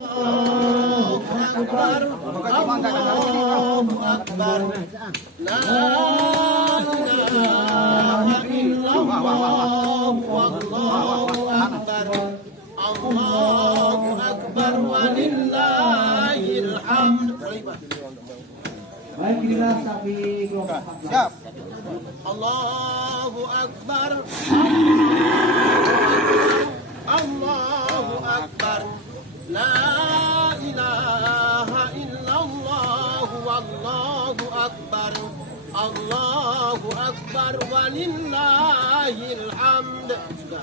Akbar, Allahu Akbar, la ilaha illallah, wallahu akbar, Allahu akbar, walillahil hamd. Baik, kita sambil kelompok. Siap. Allahu akbar, Allahu akbar, la ilaha illallah, wallahu akbar, Allahu akbar, walillahil hamd. Sudah.